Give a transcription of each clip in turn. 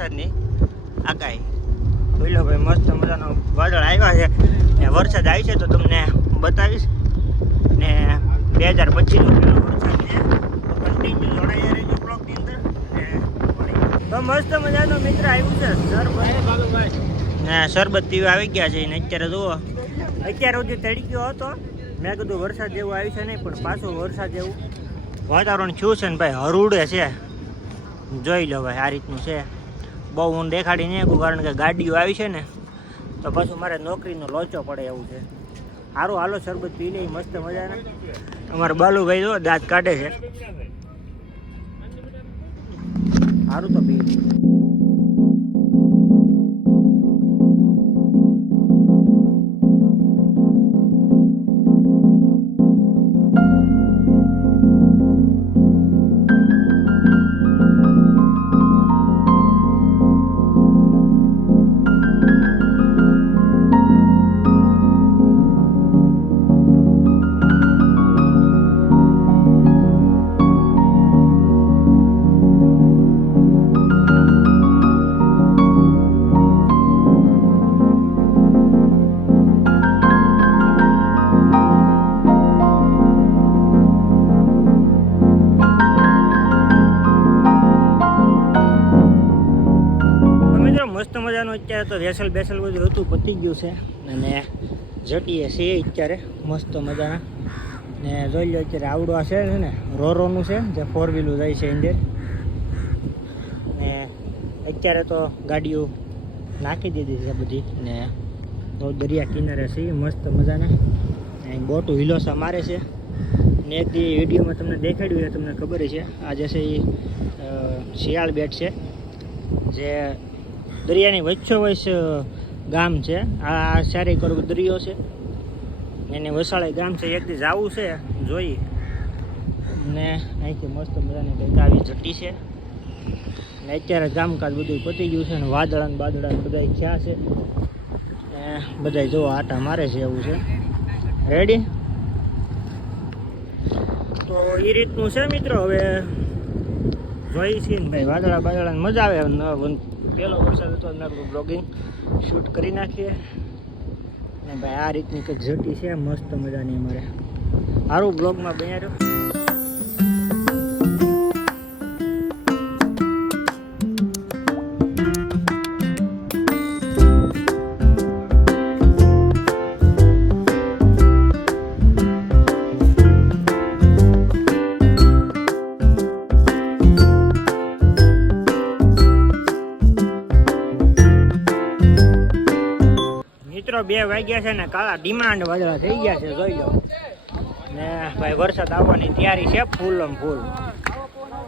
વરસાદની આગાહી. જોઈ લો ભાઈ, મસ્ત મજાનો વાદળ આવ્યા છે. ને વરસાદ આવી છે તો તમને બતાવીશ. ને બે હજાર પચીસનો પેલો વરસાદ છે. કન્ટિન્યુ જોડાયા રહેજો બ્લોકની અંદર. ને તો મસ્ત મજાનો મિત્ર આવ્યું છે, સરબત. ને શરબત પીવા આવી ગયા છે ને અત્યારે જુઓ. અત્યારે સુધી તડક્યો હતો. મેં કીધું વરસાદ જેવું આવ્યું છે નહીં, પણ પાછું વરસાદ જેવું વાતાવરણ થયું છે ને ભાઈ, હરુડે છે. જોઈ લો ભાઈ, આ રીતનું છે. બહુ હું દેખાડી નહીં કારણ કે ગાડીઓ આવી છે ને, તો પછી મારે નોકરીનો લોચો પડે એવું છે. સારું હાલો, શરબત પી લઈ મસ્ત મજાના. અમારા બાલુભાઈ જો દાંત કાઢે છે. સારું તો પી તો બેસલ બધું હતું, પતી ગયું છે. અને જટીએ છીએ અત્યારે. મસ્ત મજાના. ને જોઈ લો અત્યારે આવડો આ છે ને રોરોનું છે, જે ફોર વ્હીલું જાય છે અંદર. ને અત્યારે તો ગાડીઓ નાખી દીધી છે બધી. ને બહુ દરિયા કિનારે છીએ મસ્ત મજાના. અહીં બોટું હિલોસા મારે છે. ને દી વિડીયોમાં તમને દેખાડ્યું એ તમને ખબર છે. આ જે છે એ શિયાળ બેટ છે. જે દરિયાની વચ્ચોવચ ગામ છે. આ સારી કરું દરિયો છે. એને વસાળે ગામ છે. એક દી જવું છે, જોઈ. ને અહીંથી મસ્ત મજાની કંઈક આવી જટી છે. ને અત્યારે કામકાજ બધું પતી ગયું છે ને વાદળા ને બાદળા બધા થયા છે. ને બધા જો આટા મારે છે એવું છે. રેડી તો એ રીતનું છે મિત્રો, હવે જોઈ છે ને ભાઈ વાદળા બાદળા મજા આવે. પહેલો વરસાદ હતો મેં બ્લોગિંગ શૂટ કરી નાખીએ. ને ભાઈ આ રીતની કંઈક જટી છે, મસ્ત મજાની અમારે. સારું બ્લોગમાં બન્યા રહ્યો મિત્રો, બે વાગ્યા છે ને કાળા ડિમાન્ડ વાદળા થઈ ગયા છે, જોઈ લો. ને ભાઈ, વરસાદ આવવાની તૈયારી છે, ફૂલ આમ ફૂલ.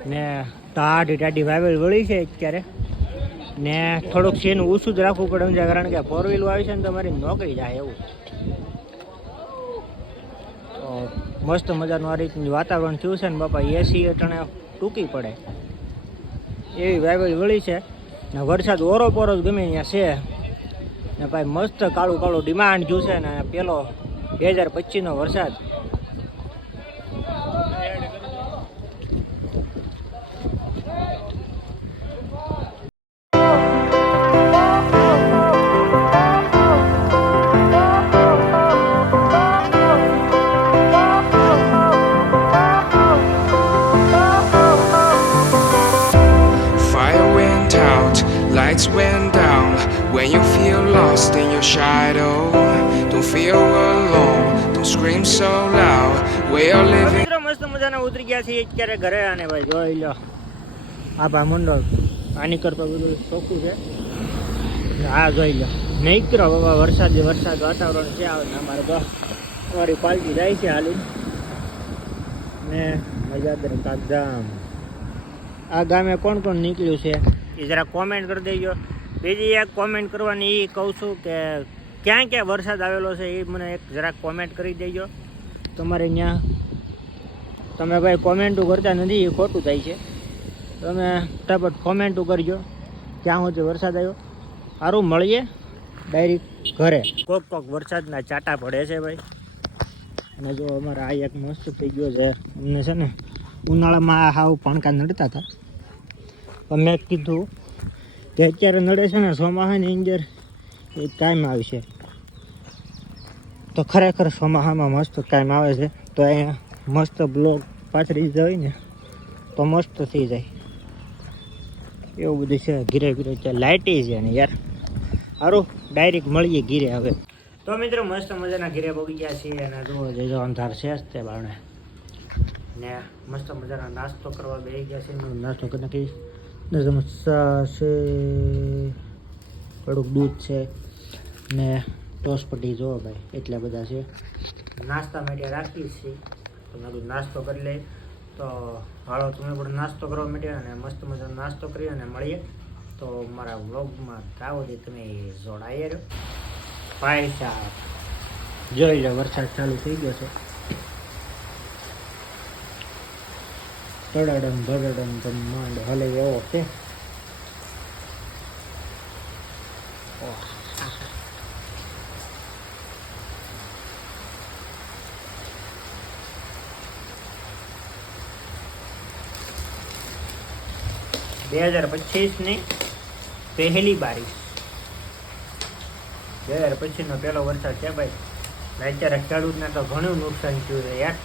ને તાઢી ટાઢી વાવેલ વળી છે અત્યારે. ને થોડુંક સીન ઓછું જ રાખવું પડે છે કારણ કે ફોર વ્હીલ આવી છે ને તમારી નોકરી જાય એવું. મસ્ત મજાનું આ રીતનું વાતાવરણ થયું છે ને બાપા એસી અટણે ટૂંકી પડે. એવી વાવેલ વળી છે. ને વરસાદ ઓરો પોરો જ ગમે ત્યાં છે. ને ભાઈ મસ્ત કાળું કાળું ડિમાન્ડ જોશે ને પેલો બે હજાર પચીસનો વરસાદ. Lost in your shadow, don't feel alone, don't scream so loud. We are living. મસ્ત મજાના ઉતરી ગયા છે અત્યારે ઘરે અને ભાઈ જોઈ લો. આભા મંડળ. આની કરતા બધું ચોખ્ખું છે. આ જોઈ લો. નીકળો બાબા વરસાદ વરસાદ વાતાવરણ છે આવે અમારે તો અમારી પાલટી જાય છે હાલી. ને મજાદર કાગદામ આ ગામે કોણ કોણ નીકળ્યું છે? એ જરા કોમેન્ટ કરી દેજો. બીજી એક કોમેન્ટ કરવાની એ કહું છું કે ક્યાં ક્યાં વરસાદ આવેલો છે એ મને એક જરાક કોમેન્ટ કરી દેજો. તમારે ત્યાં તમે ભાઈ કોમેન્ટો કરતા નથી એ ખોટું થાય છે. તમે ફટાફટ કોમેન્ટો કરજો, ક્યાં સુધી વરસાદ આવ્યો સારું મળીએ ડાયરેક્ટ ઘરે. કોક કોક વરસાદના ચાટા પડે છે ભાઈ. અને જો અમારે આ એક મસ્ત થઈ ગયો છે. અમને છે ને ઉનાળામાં આ હાવ પણકા નડતા હતા. મેં કીધું કે અત્યારે નડે છે ને સોમાહાની અંદર એ કાયમ આવશે. તો ખરેખર સોમાહામાં મસ્ત કાયમ આવે છે. તો અહીંયા મસ્ત બ્લોક પાથરી જાય ને, તો મસ્ત થઈ જાય. એવું બધું છે, ઘીરે ઘીરે લાઇટી છે ને યાર. સારું ડાયરેક્ટ મળીએ ઘીરે હવે. તો મિત્રો, મસ્ત મજાના ઘીરે બગીચા છીએ અને જો જજો અંધાર છે જ તે બાણે ને મસ્ત મજાના નાસ્તો કરવા બેસી ગયા છે નાસ્તો કરી નાખી ને સમોસા છે, થોડુંક દૂધ છે ને ટોસપટી જો ભાઈ, એટલા બધા છે. નાસ્તા માટે રાખી છીએ. તો મેં કીધું નાસ્તો કરી લઈ તો હાલો, તમે પણ નાસ્તો કરવા માટે અને મસ્ત મજાનો નાસ્તો કરી અને મળીએ. તો મારા વ્લોગમાં કાવો જે તમે જોડાઈ રહ્યો ભાઈ સાહેબ. જોઈ લો, વરસાદ ચાલુ થઈ ગયો છે. તડડમ ધડડમ માંડ હલે એવો છે. બે હજાર પચીસની પહેલી બારીશ બે હજાર પચીસનો પહેલો વરસાદ છે ભાઈ. અત્યારે ખેડૂતને તો ઘણું નુકસાન થયું છે યાર.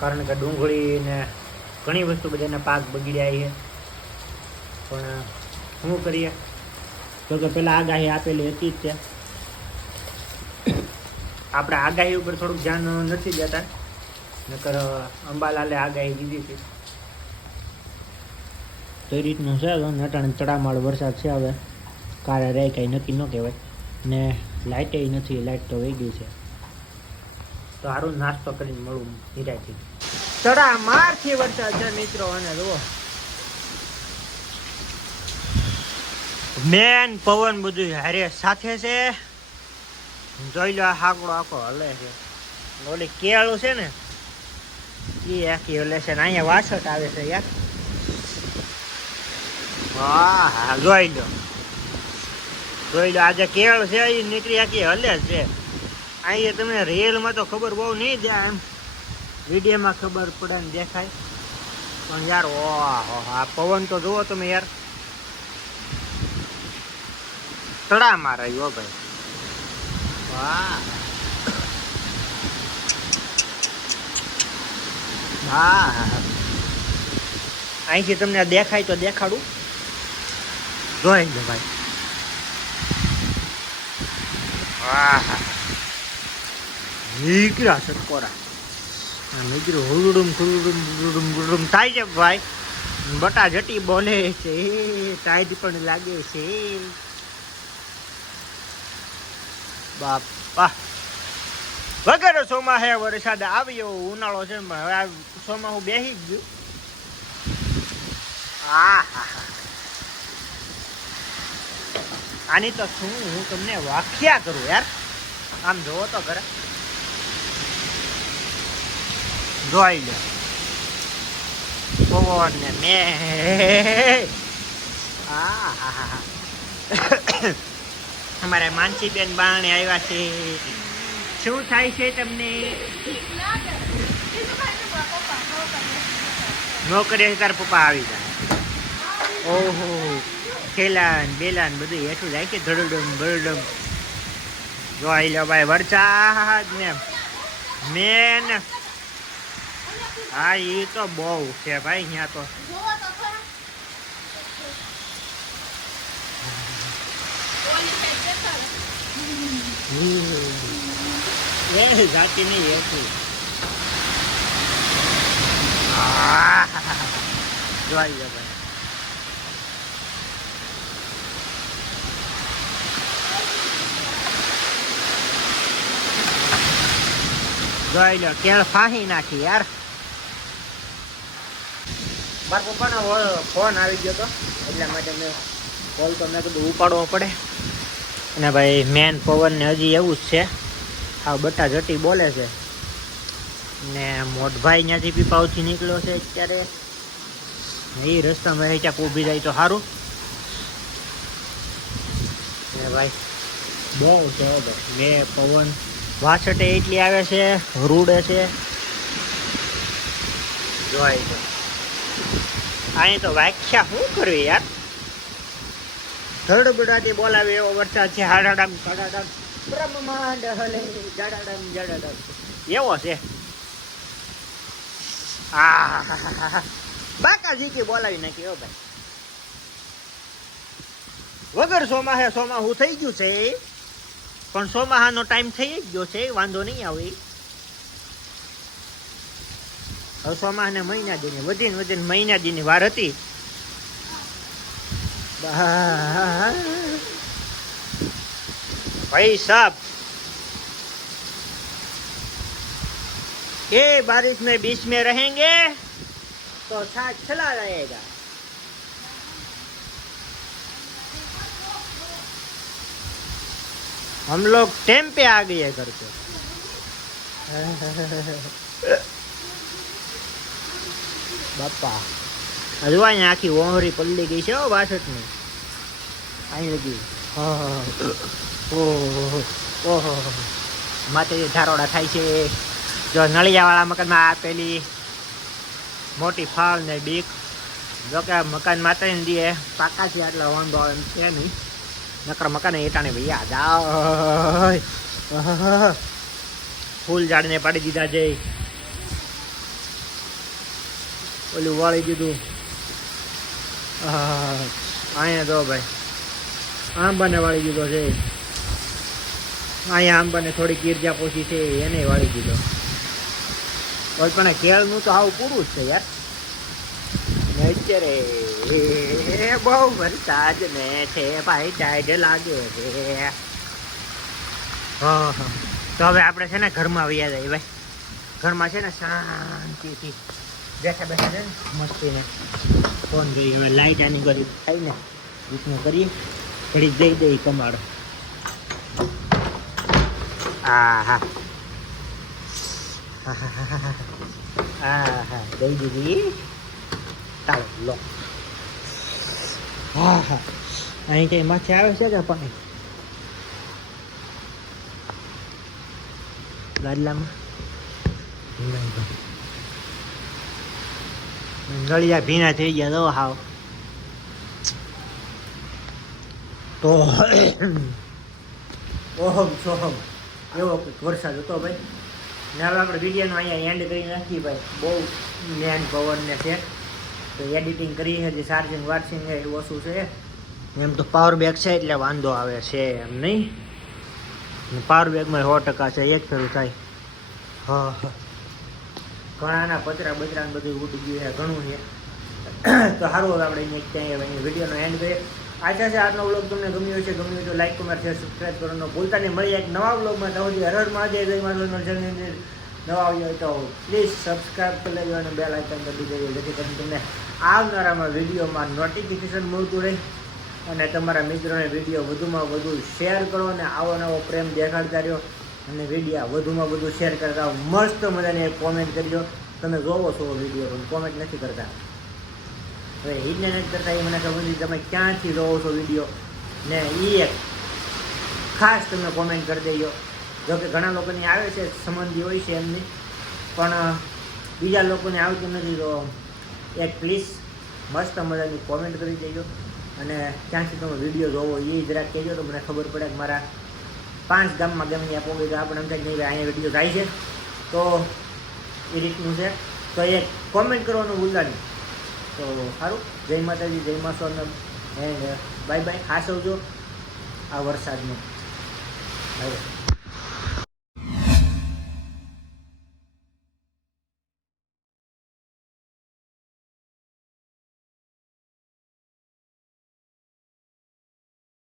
કારણ કે ડુંગળી ને ઘણી વસ્તુ બધાના પાક બગડ્યા છે. પણ, શું કરીએ? તો કે પેલા આગાહી આપેલી હતી જ તે આપણે આગાહી ઉપર થોડુંક ધ્યાન નથી દેતા. નકર, અંબાલાલે આગાહી દીધી હતી. તો એ રીતનું છે નટાણ તડામાળ વરસાદ છે હવે. કારે રહે કાંઈ નક્કી ન કહેવાય. ને લાઇટેય નથી લાઇટ તો વહી ગઈ છે. તો સારું નાસ્તો કરીને મળું નિરાયથી તડા મારથી વરસાદ છે મિત્રો, અને જુઓ. મેન પવન બધું હારે સાથે છે. જોઈ લો હાકડો આખો હલે છે. ઓલી કેળું છે ને, એ આખી હલે છે ને અહીંયા વાસટ આવે છે યાર. હા હા, જોઈ લો. જોઈ લો આજે કેળ છે એ નીકળી આખી હલે છે. અહીંયા તમને રિયલમાં તો ખબર બહુ નહીં દે એમ. વિડીયોમાં ખબર પડે ને દેખાય. પણ યાર, ઓહો, આ પવન તો જુઓ તમે યાર. તડા મારે, યો ભાઈ. વાહ. હા અહીંથી તમને દેખાય તો દેખાડું. જોઈ લો ભાઈ. વાહ. નીકળ્યા સટકોરા નીકળ્યું હુરડુમ ખુરડુમ હુરડુમ હુરડુમ થાય છે ભાઈ. બટા જટી બોલે છે ટાઈટ પણ લાગે છે. બાપા વગેરે સોમાં હે વરસાદ આવ્યો, ઉનાળો છે હવે આ સોમાં હું બેસી જ ગયું. હા આની તો શું હું તમને વાખ્યા કરું યાર. આમ જોવો તો ખરા. જોઈ લો પવન ને મે માનસીબેન બાણે આવ્યા છે. શું થાય છે તમને? નોકરી તાર પપ્પા આવી જાય. ઓહો. ખેલાન, બેલાન બધું હેઠું જાય છે, ધડડમ બરડમ જોઈ લો ભાઈ વરસાદ ને મેન. હા એ તો બહુ છે ભાઈ અહીંયા તો એ જાતી નહીં હેઠું આહ, જોઈ લો ભાઈ જોઈ લો કેળ ફાહી નાખી યાર મારા પપ્પાનો ફોન આવી ગયો હતો એટલા માટે મેં કોલ તો મેં કીધું ઉપાડવો પડે. અને ભાઈ મેન પવન ને હજી એવું જ છે. આ બટા જટી બોલે છે. ને મોટભાઈ ત્યાંથી પીપાવથી નીકળ્યો છે અત્યારે. એ રસ્તામાં ક્યાંક ઊભી જાય તો સારું ને ભાઈ, બહુ છે બે પવન વાસટે એટલી આવે છે, રૂડે છે. જોઈ તો અહીં તો વ્યાખ્યા શું કરવી યાર? ધડબડાટી બોલાવે એવો વરસાદ છે. હાડાડામ કડાડામ બ્રહ્માંડ હલે જડાડમ જડાડમ એવો છે. આ બાકા જીકી બોલાવી નાખી હો ભાઈ. વગર સોમાહે સોમાહું થઈ ગયું છે. પણ સોમાહાનો ટાઈમ થઈ ગયો છે. વાંધો નહીં આવે. અશ્વમાહ ને મહિના દીની વધીને વધીને મહિના દીની વાર હતી ભાઈ સાહેબ ये बारिश में बीच में रहेंगे तो साथ चला रहेगा हम लोग टाइम पे आ गए घर पे બાપા. હજુ અહીંયા આખી ઓહરી પલ્લી ગઈ છે બાસઠની. અહીં લગી. ઓહો માથે ધારોડા થાય છે. જો નળિયાવાળા મકાનમાં આ પેલી મોટી ફાળ ને બીક જો કે મકાન માતાને દીએ પાકા છે એટલે વાંધો એમ છે નહીં. નકર મકાન એટાણે ભૈયા જાઓ ફૂલ ઝાડને પાડી દીધા છે. ઓલું વાળી દીધું. અહીંયા જો ભાઈ, આંબાને વાળી દીધો છે. અહીંયા આંબાને થોડી ગીરજા પોછી છે, એને વાળી દીધો. કોઈ પણ ખેળનું તો આવું પૂરું જ છે યાર. અત્યારે બહુ વરસાદ ને છે ભાઈ ટાઈડ લાગે છે. હા તો હવે આપણે છે ને ઘરમાં આવ્યા જાય ભાઈ. ઘરમાં છે ને શાંતિથી. બેઠા બેઠા છે ને ફોન જોઈએ, હવે આની કરી થાય ને રીતનું કરીએ. ઘડી દઈ કમાડો. હા હા હા હા દઈ દીધી. ચાલો, લો. હા હા અહીં કઈ માથે આવે છે કે પાણી ગાડલામાં નળિયા ભીના થઈ ગયા તો હાવ. તો ઓહમ સોહમ. એવો વરસાદ હતો ભાઈ. ને હવે આપણે વિડીયોનો અહીંયા એન્ડ કરી નાખીએ ભાઈ. બહુ મેન પવનને છે. તો એડિટિંગ કરી છે, જે ચાર્જિંગ વાર્જિંગ છે, એવું ઓછું છે. એમ તો પાવર બેગ છે, એટલે વાંધો આવે છે એમ નહીં. પાવર બેગમાં સો ટકા છે એક ફેરું થાય. હા હા. ઘણાના પતરા બતરા ને બધું ઉડી ગયું છે, ઘણું છે. તો સારું હવે આપણે અહીંયા ક્યાંય હવે વિડીયોનો એન્ડ કરીએ. આશા છે આજનો બ્લોગ તમને ગમ્યો છે ગમ્યો તો લાઈક કમેન્ટ શેર સબસ્ક્રાઈબ કરવાનો ભૂલતા નહીં. મળીએ એક નવા બ્લોગમાં ત્યાં સુધી હર હર મહાદેવ, જય નવા આવ્યો હોય તો પ્લીઝ સબસ્ક્રાઈબ કરી લેજો અને બેલ આઇકન કરી દેજો જેથી કરીને તમને આવનારામાં વિડીયોમાં નોટિફિકેશન મળતું રહે અને તમારા મિત્રોને વીડિયો વધુમાં વધુ શેર કરો અને આવો નવો પ્રેમ દેખાડતા રહ્યો. અને વિડીયા વધુમાં વધુ શેર કરતા. મસ્ત મજાની કોમેન્ટ કરજો તમે જોવો છો વીડિયો પણ કોમેન્ટ નથી કરતા. હવે હિટને નથી કરતા એ મને ખબર નથી, તમે ક્યાંથી જોવો છો વીડિયો ને એ એક ખાસ તમે કોમેન્ટ કરી દેજો. જોકે ઘણા લોકોની આવે છે, સંબંધી હોય છે એમની. પણ બીજા લોકોને આવતું નથી, તો એક પ્લીઝ મસ્ત મજાની કોમેન્ટ કરી દેજો. અને ક્યાંથી તમે વીડિયો જોવો એ જરાક કહેજો તો મને ખબર પડે કે મારા પાંચ ગામમાં ગમે ત્યાં પહોંચે તો આપણે એમ થાય નહીં અહીંયા વીડિયો થાય છે. તો એ રીતનું છે. તો એ કોમેન્ટ કરવાનું ભૂલતા નહીં તો સારું. જય માતાજી, જય માસો એન્ડ બાય બાય ખાસ આવજો આ વરસાદનો. બાય